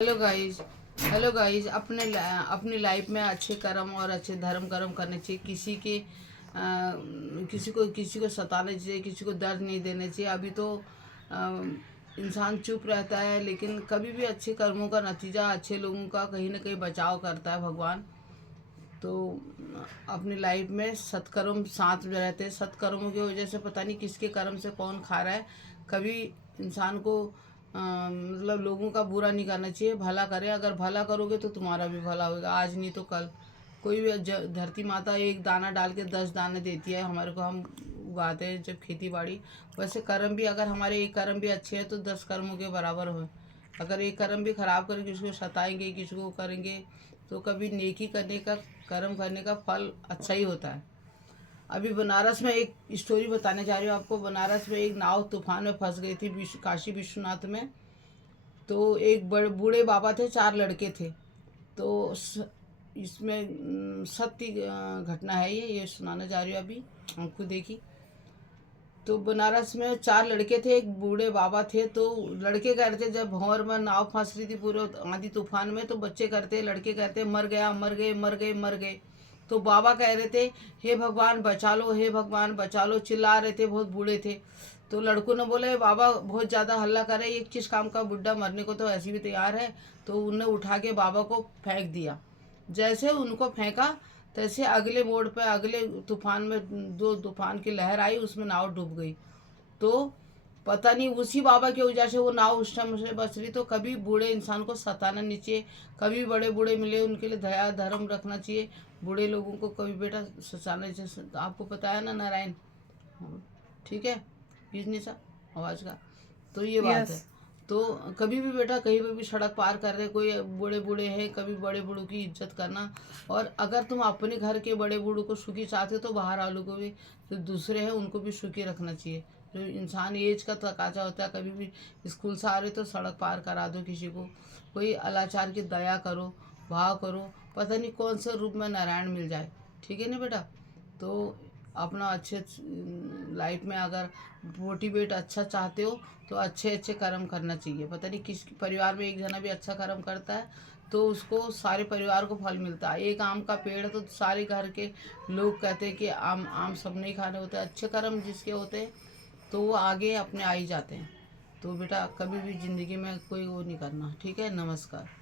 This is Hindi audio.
हेलो गाइस अपनी लाइफ में अच्छे कर्म और अच्छे धर्म कर्म करने चाहिए। किसी को सताना चाहिए, किसी को दर्द नहीं देना चाहिए। अभी तो इंसान चुप रहता है, लेकिन कभी भी अच्छे कर्मों का नतीजा अच्छे लोगों का कहीं ना कहीं बचाव करता है भगवान। तो अपनी लाइफ में सत्कर्म साथ में रहते हैं। सत्कर्मों की वजह से पता नहीं किसके कर्म से कौन खा रहा है। कभी इंसान को मतलब लोगों का बुरा नहीं करना चाहिए, भला करे। अगर भला करोगे तो तुम्हारा भी भला होगा, आज नहीं तो कल। कोई भी धरती माता एक दाना डाल के 10 दाने देती है हमारे को, हम उगाते हैं जब खेती बाड़ी। वैसे कर्म भी, अगर हमारे एक कर्म भी अच्छे हैं तो 10 कर्मों के बराबर हो। अगर एक कर्म भी खराब करके किसी को सताएंगे, किसी को करेंगे, तो कभी नेकी करने का, कर्म करने का फल अच्छा ही होता है। अभी बनारस में एक स्टोरी बताने जा रही हूँ आपको। बनारस में एक नाव तूफान में फंस गई थी काशी विश्वनाथ में। तो एक बड़े बूढ़े बाबा थे, 4 लड़के थे। तो इसमें सत्य घटना है, ये सुनाने जा रही हूँ अभी, आपको देखी। तो बनारस में 4 लड़के थे, एक बूढ़े बाबा थे। तो लड़के कह रहे थे, जब भंवर में नाव फंस रही थी पूरे आंधी तूफान में, तो बच्चे कहते, लड़के कहते, मर गया, मर गए, मर गए, मर गए। तो बाबा कह रहे थे, हे भगवान बचा लो, हे भगवान बचा लो, चिल्ला रहे थे, बहुत बूढ़े थे। तो लड़कों ने बोले, बाबा बहुत ज़्यादा हल्ला करे, एक किस काम का, बुढ़ा मरने को तो ऐसे भी तैयार है। तो उनने उठा के बाबा को फेंक दिया। जैसे उनको फेंका, तैसे अगले मोड़ पे, अगले तूफान में, दो तूफान की लहर आई, उसमें नाव डूब गई। तो पता नहीं उसी बाबा की वजह से वो नाव उस टाइम से बच रही। तो कभी बूढ़े इंसान को सताना नहीं चाहिए। कभी बड़े बूढ़े मिले उनके लिए दया धर्म रखना चाहिए। बूढ़े लोगों को कभी बेटा सताना चाहिए। आपको पता है ना नारायण, ठीक है, बिजनेस आवाज़ का, तो ये बात है। यस। तो कभी भी बेटा कहीं पे भी सड़क पार कर रहे, कोई बूढ़े बूढ़े हैं, कभी बड़े बूढ़ों की इज्जत करना। और अगर तुम अपने घर के बड़े बूढ़ों को सुखी चाहते हो, तो बाहर वालों को भी, जो दूसरे हैं उनको भी सुखी रखना चाहिए। जो इंसान एज का तकाजा होता है, कभी भी स्कूल से आ रहे तो सड़क पार करा दो किसी को। कोई अलाचार की दया करो, भाव करो, पता नहीं कौन से रूप में नारायण मिल जाए। ठीक है ना बेटा। तो अपना अच्छे लाइफ में अगर मोटिवेट अच्छा चाहते हो, तो अच्छे अच्छे कर्म करना चाहिए। पता नहीं किस परिवार में एक जना भी अच्छा कर्म करता है, तो उसको सारे परिवार को फल मिलता है। एक आम का पेड़ है तो सारे घर के लोग कहते हैं कि आम आम सब नहीं खाने होते। अच्छे कर्म जिसके होते हैं तो वो आगे अपने आ ही जाते हैं। तो बेटा कभी भी ज़िंदगी में कोई वो नहीं करना। ठीक है, नमस्कार।